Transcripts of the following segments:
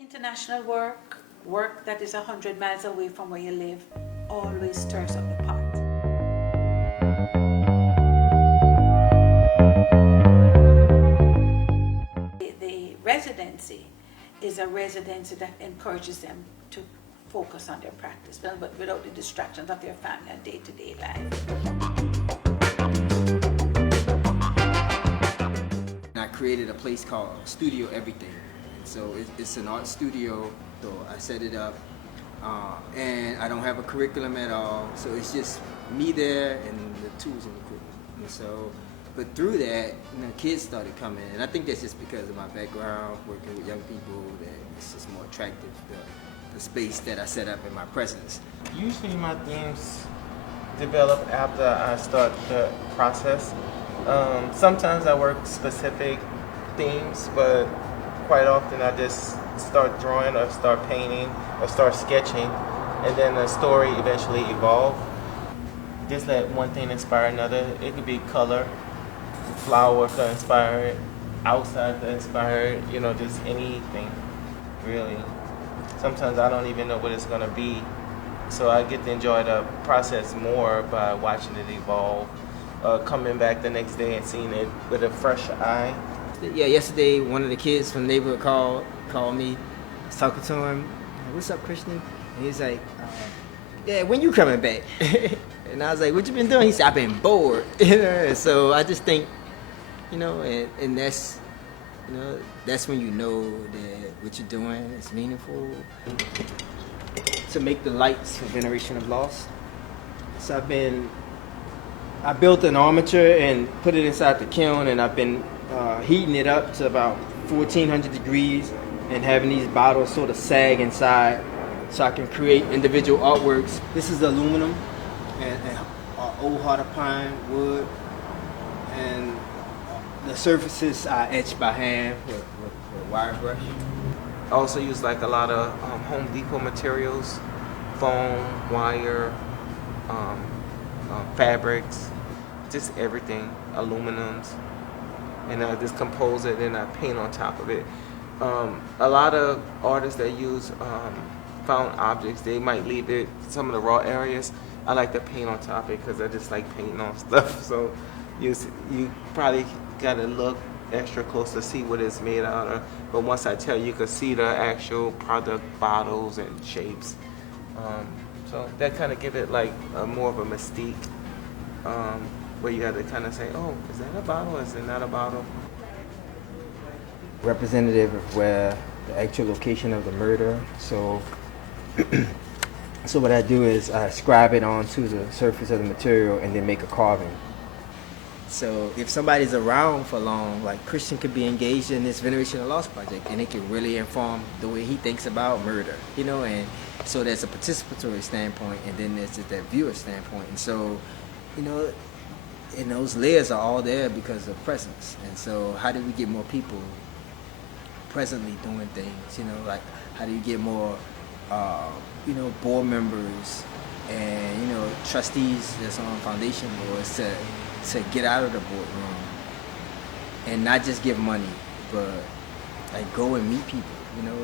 International work that is 100 miles away from where you live, always stirs up the pot. The residency is a residency that encourages them to focus on their practice, but without the distractions of their family and day-to-day life. I created a place called Studio Everything. So it's an art studio, so I set it up, and I don't have a curriculum at all, so it's just me there and the tools and equipment. And so, but through that, kids started coming, and I think that's just because of my background, working with young people, that it's just more attractive, the space that I set up in my presence. Usually my themes develop after I start the process. Sometimes I work specific themes, but quite often I just start drawing or start painting or start sketching, and then the story eventually evolves. Just let one thing inspire another. It could be color, flower to inspire it, outside to inspire it, just anything, really. Sometimes I don't even know what it's going to be, so I get to enjoy the process more by watching it evolve, coming back the next day and seeing it with a fresh eye. Yeah, yesterday one of the kids from the neighborhood called me. I was talking to him. What's up, Christian? And he's like, yeah, when you coming back? And I was like, what you been doing? He said, I've been bored. So I just think, and that's, that's when you know that what you're doing is meaningful. To make the lights for Veneration of Loss. So I built an armature and put it inside the kiln, and I've been heating it up to about 1400 degrees and having these bottles sort of sag inside so I can create individual artworks. This is aluminum and old heart of pine wood, and the surfaces I etch by hand with wire brush. I also use like a lot of Home Depot materials, foam, wire, fabrics, just everything, aluminums. And I just compose it and I paint on top of it. A lot of artists that use found objects, they might leave it, some of the raw areas. I like to paint on top of it because I just like painting on stuff. So you probably got to look extra close to see what it's made out of. But once I tell you, you can see the actual product bottles and shapes. So that kind of give it like more of a mystique. Where you have to kind of say, oh, is that a bottle? Is it not a bottle? Representative of where the actual location of the murder. So, so what I do is I scribe it onto the surface of the material and then make a carving. So if somebody's around for long, like Christian could be engaged in this Veneration of Loss project, and it can really inform the way he thinks about murder, and so there's a participatory standpoint, and then there's that viewer standpoint. And so, and those layers are all there because of presence. And so how do we get more people presently doing things? Like how do you get more, board members and, trustees that's on foundation boards to get out of the boardroom and not just give money, but like go and meet people,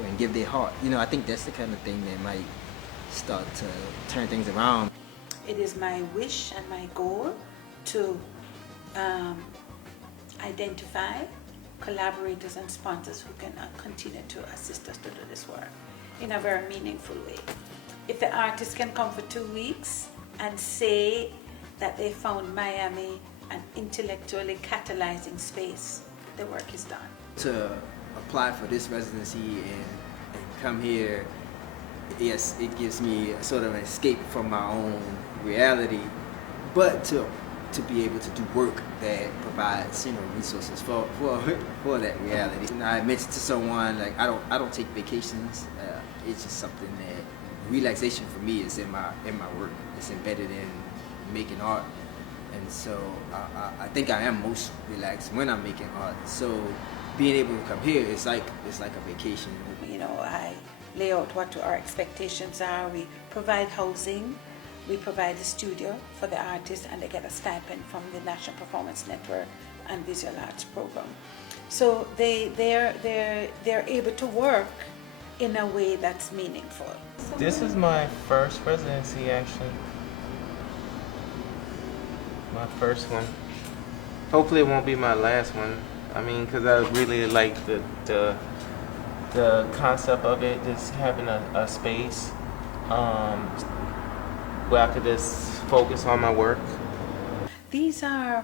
and give their heart. I think that's the kind of thing that might start to turn things around. It is my wish and my goal to identify collaborators and sponsors who can continue to assist us to do this work in a very meaningful way. If the artist can come for 2 weeks and say that they found Miami an intellectually catalyzing space, the work is done. To apply for this residency and come here, yes, it gives me a sort of an escape from my own reality, but to be able to do work that provides resources for that reality. I mentioned to someone, like I don't take vacations. It's just something that relaxation for me is in my work. It's embedded in making art, and so I think I am most relaxed when I'm making art. So being able to come here, it's like a vacation. I lay out what our expectations are. We provide housing. We provide the studio for the artists, and they get a stipend from the National Performance Network and Visual Arts Program. So they're able to work in a way that's meaningful. This is my first residency, actually. My first one. Hopefully it won't be my last one. I mean, because I really like the concept of it, just having a space where I could just focus on my work. These are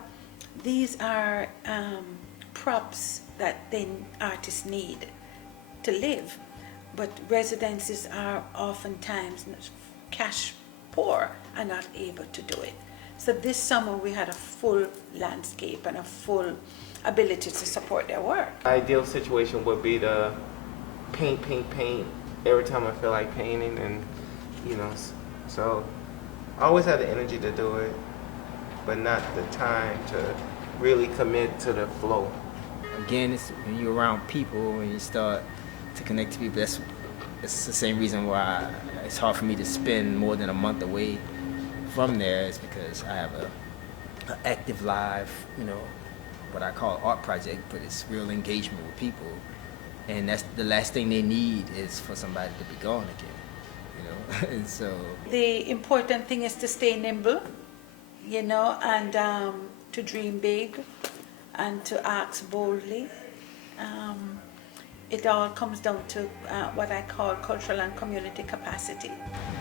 props that then artists need to live, but residencies are oftentimes cash poor and not able to do it. So this summer we had a full landscape and a full ability to support their work. Ideal situation would be to paint every time I feel like painting, and so I always have the energy to do it, but not the time to really commit to the flow. Again, it's when you're around people and you start to connect to people. It's the same reason why it's hard for me to spend more than a month away from there, is because I have an active live, what I call art project, but it's real engagement with people, and that's the last thing they need is for somebody to be gone again, and so the important thing is to stay nimble, and to dream big and to act boldly. It all comes down to what I call cultural and community capacity.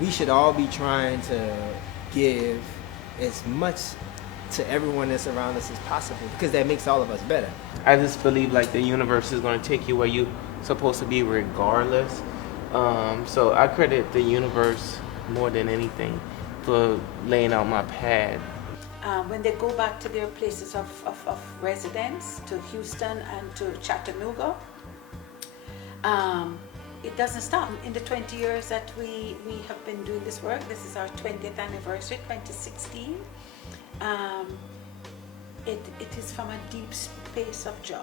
we should all be trying to give as much to everyone that's around us as possible, because that makes all of us better. I just believe like the universe is going to take you where you're supposed to be regardless. So I credit the universe more than anything for laying out my path. When they go back to their places of residence, to Houston and to Chattanooga, it doesn't stop. In the 20 years that we have been doing this work, this is our 20th anniversary, 2016. It is from a deep space of joy.